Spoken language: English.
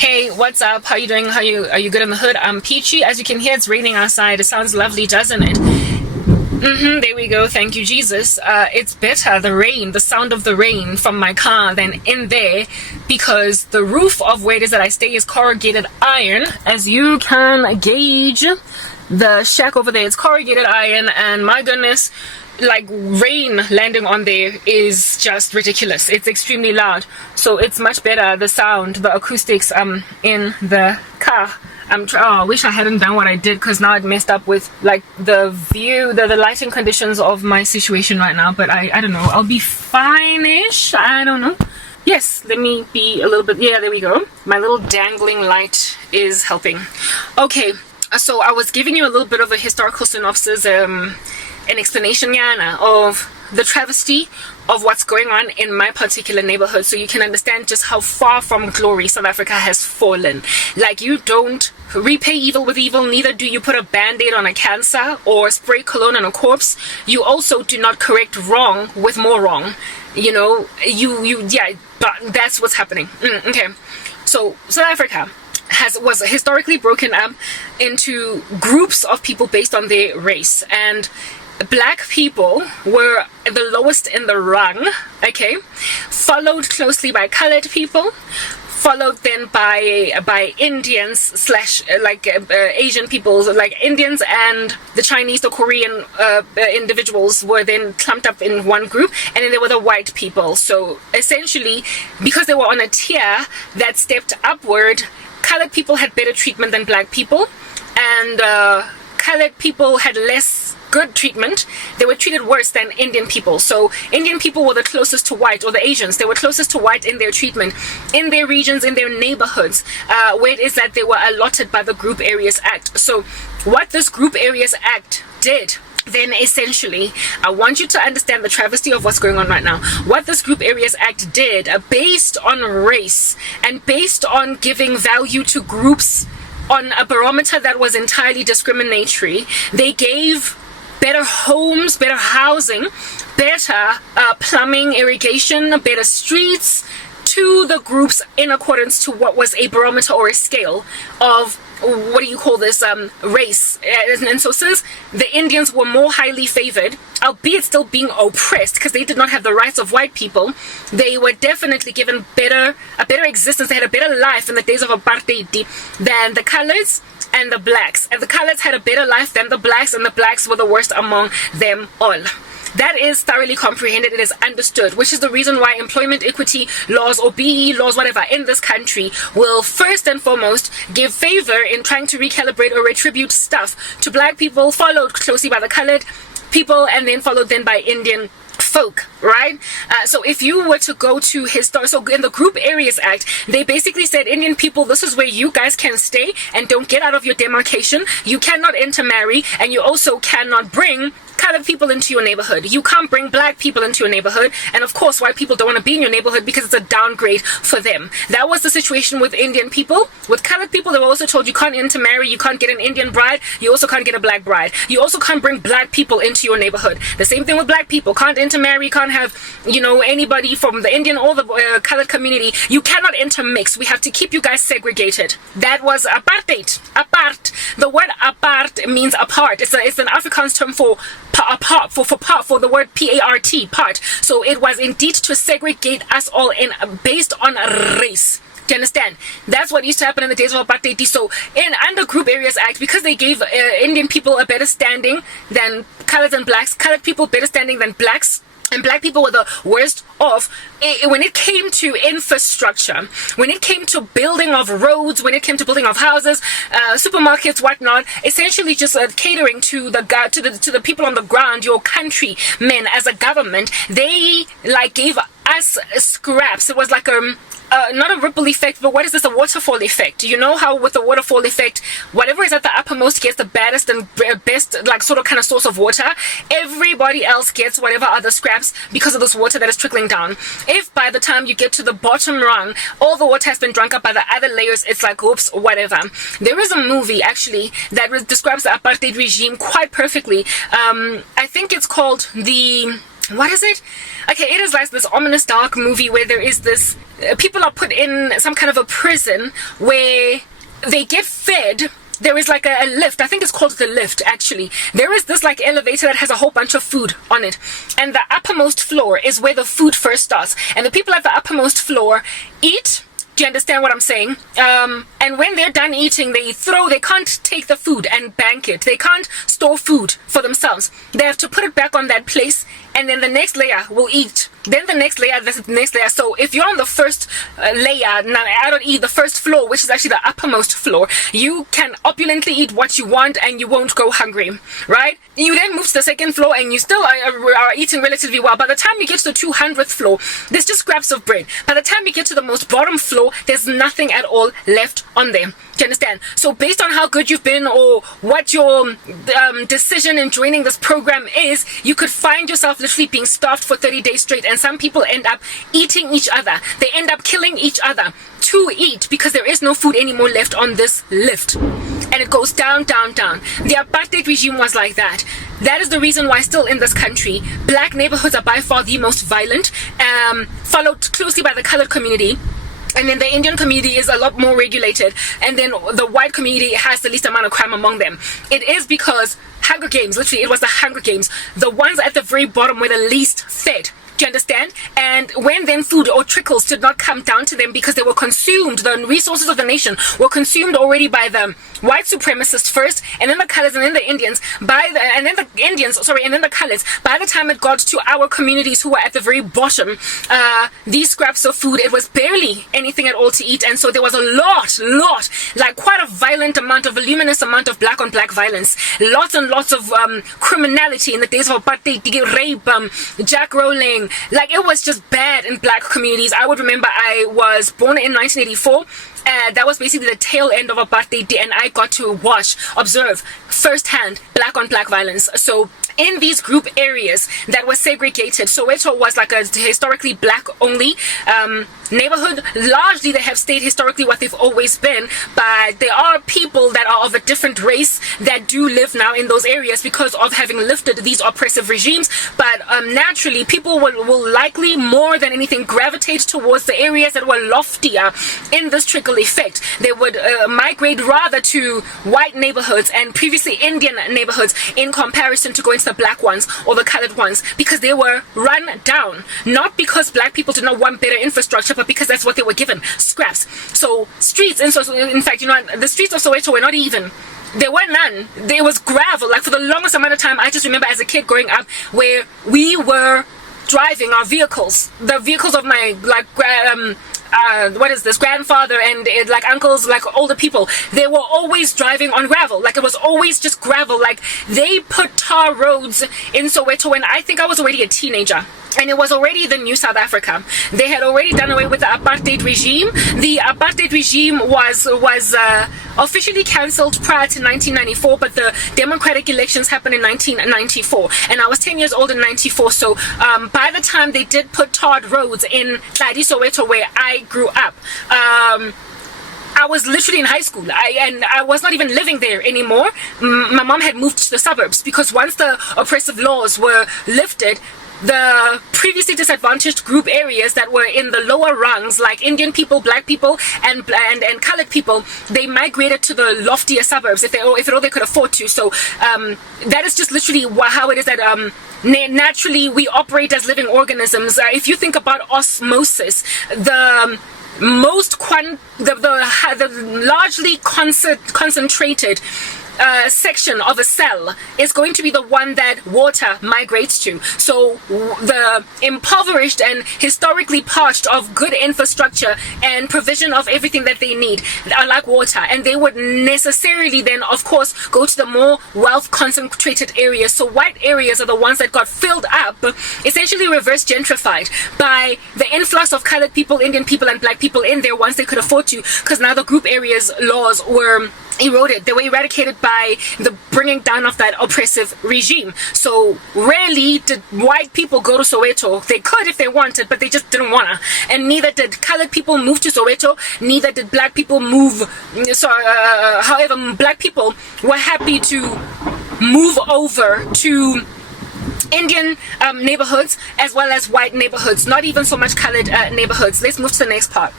Hey, what's up? How you doing? Are you good in the hood? I'm Peachy. As you can hear, it's raining outside. It sounds lovely, doesn't it? There we go. Thank you, Jesus. It's better, the sound of the rain from my car than in there, because the roof of where it is that I stay is corrugated iron. As you can gauge, the shack over there is corrugated iron, and my goodness, like, rain landing on there is just ridiculous. It's extremely loud, so it's much better, the sound, the acoustics in the car. I wish I hadn't done what I did, because now it messed up with like the view, the lighting conditions of my situation right now. But I don't know, I'll be fine-ish. I don't know. Yes, let me be a little bit. Yeah, there we go. My little dangling light is helping. Okay, so I was giving you a little bit of a historical synopsis, an explanation, Yana, of the travesty of what's going on in my particular neighborhood, so you can understand just how far from glory South Africa has fallen. Like, you don't repay evil with evil, neither do you put a band-aid on a cancer or spray cologne on a corpse. You also do not correct wrong with more wrong. You know, yeah, but that's what's happening. Okay, so South Africa was historically broken up into groups of people based on their race, and black people were the lowest in the rung, okay, followed closely by colored people, followed then by Indians slash Asian people, like Indians, and the Chinese, the Korean individuals were then clumped up in one group, and then there were the white people. So essentially, because they were on a tier that stepped upward, colored people had better treatment than black people, and colored people had less good treatment. They were treated worse than Indian people. So Indian people were the closest to white, or the Asians, they were closest to white in their treatment, in their regions, in their neighborhoods, where it is that they were allotted by the Group Areas Act. So what this Group Areas Act did, then essentially, I want you to understand the travesty of what's going on right now. What this Group Areas Act did, based on race and based on giving value to groups on a barometer that was entirely discriminatory, they gave better homes, better housing, better plumbing, irrigation, better streets to the groups in accordance to what was a barometer or a scale of, what do you call this, race. And so since the Indians were more highly favored, albeit still being oppressed because they did not have the rights of white people, they were definitely given a better existence. They had a better life in the days of Apartheid than the colors and the blacks. And the colors had a better life than the blacks, and the blacks were the worst among them all. That is thoroughly comprehended, it is understood, which is the reason why employment equity laws, or BE laws, whatever, in this country will first and foremost give favor in trying to recalibrate or retribute stuff to black people, followed closely by the colored people, and then followed then by Indian folk, right? So if you were to go to so in the Group Areas Act, they basically said, Indian people, this is where you guys can stay and don't get out of your demarcation. You cannot intermarry, and you also cannot bring colored people into your neighborhood. You can't bring black people into your neighborhood, and of course white people don't want to be in your neighborhood because it's a downgrade for them. That was the situation with Indian people. With colored people, they were also told you can't intermarry, you can't get an Indian bride, you also can't get a black bride, you also can't bring black people into your neighborhood. The same thing with black people, can't intermarry, can't have, you know, anybody from the Indian or the colored community. You cannot intermix. We have to keep you guys segregated. That was apartheid. Apart. The word apart means apart. It's an Afrikaans term for apart, for the word P-A-R-T, part. So it was indeed to segregate us all in based on race. Do you understand? That's what used to happen in the days of Apartheid. So under Group Areas Act, because they gave Indian people a better standing than coloreds and blacks, colored people better standing than blacks, and black people were the worst off when it came to infrastructure, when it came to building of roads, when it came to building of houses, supermarkets, whatnot. Essentially, just catering to the people on the ground, your countrymen as a government. They gave us scraps. It was like not a ripple effect, but what is this, a waterfall effect? You know how with the waterfall effect, whatever is at the uppermost gets the baddest and best kind of source of water. Everybody else gets whatever other scraps because of this water that is trickling down. If by the time you get to the bottom rung, all the water has been drunk up by the other layers, it's like, oops, whatever. There is a movie actually that describes the apartheid regime quite perfectly. I think it's called what is it? Okay, it is like this ominous dark movie where there is this, people are put in some kind of a prison where they get fed. There is like a lift. I think it's called the lift, actually. There is this like elevator that has a whole bunch of food on it. And the uppermost floor is where the food first starts. And the people at the uppermost floor eat. Do you understand what I'm saying? And when they're done eating, they can't take the food and bank it. They can't store food for themselves. They have to put it back on that place, and then the next layer will eat. Then the next layer, the next layer. So if you're on the first layer, now I don't eat the first floor, which is actually the uppermost floor, you can opulently eat what you want and you won't go hungry, right? You then move to the second floor and you still are eating relatively well. By the time you get to the 200th floor, there's just scraps of bread. By the time you get to the most bottom floor, there's nothing at all left on there. Do you understand? So based on how good you've been or what your decision in joining this program is, you could find yourself literally being starved for 30 days straight. And some people end up eating each other. They end up killing each other to eat because there is no food anymore left on this lift. And it goes down, down, down. The apartheid regime was like that. That is the reason why still in this country, black neighborhoods are by far the most violent, followed closely by the colored community. And then the Indian community is a lot more regulated. And then the white community has the least amount of crime among them. It is because Hunger Games, literally, it was the Hunger Games. The ones at the very bottom were the least fed. Do you understand? And when then food or trickles did not come down to them because they were consumed, the resources of the nation were consumed already by the white supremacists first, and then the colors, and then the Indians, and then the colors. By the time it got to our communities who were at the very bottom, these scraps of food, it was barely anything at all to eat. And so there was a lot, like quite a voluminous amount of black on black violence, lots and lots of criminality in the days of apartheid, rape, jackrolling. Like, it was just bad in black communities. I would remember I was born in 1984. That was basically the tail end of apartheid, and I got to observe firsthand black on black violence. So in these group areas that were segregated, Soweto was like a historically black only neighborhood. Largely they have stayed historically what they've always been, but there are people that are of a different race that do live now in those areas because of having lifted these oppressive regimes. But naturally people will likely more than anything gravitate towards the areas that were loftier in this trickle effect. They would migrate rather to white neighborhoods and previously Indian neighborhoods in comparison to going to the black ones or the colored ones, because they were run down, not because black people did not want better infrastructure, but because that's what they were given, scraps. So streets, and so in fact, the streets of Soweto were not even, there were none. There was gravel. Like, for the longest amount of time, I just remember as a kid growing up where we were driving our vehicles, the vehicles of my grandfather and like uncles, like older people, they were always driving on gravel. Like, it was always just gravel. Like, they put tar roads in Soweto when I think I was already a teenager, and it was already the new South Africa. They had already done away with the apartheid regime. The apartheid regime was officially cancelled prior to 1994, but the democratic elections happened in 1994, and I was 10 years old in 94. So by the time they did put tarred roads in Tladi, Soweto, where I grew up, I was literally in high school, and I was not even living there anymore. My mom had moved to the suburbs because once the oppressive laws were lifted, the previously disadvantaged group areas that were in the lower rungs, like Indian people, black people, and colored people, they migrated to the loftier suburbs if at all they could afford to. So that is just literally how it is that naturally we operate as living organisms. If you think about osmosis, the largely concentrated section of a cell is going to be the one that water migrates to. So the impoverished and historically parched of good infrastructure and provision of everything that they need are like water, and they would necessarily then of course go to the more wealth concentrated areas. So white areas are the ones that got filled up, essentially reverse gentrified by the influx of colored people, Indian people, and black people in there once they could afford to, because now the group areas laws were eroded. They were eradicated by the bringing down of that oppressive regime. So rarely did white people go to Soweto. They could if they wanted, but they just didn't wanna. And neither did colored people move to Soweto. Neither did black people move. However, black people were happy to move over to Indian neighborhoods as well as white neighborhoods, not even so much colored neighborhoods. Let's move to the next part.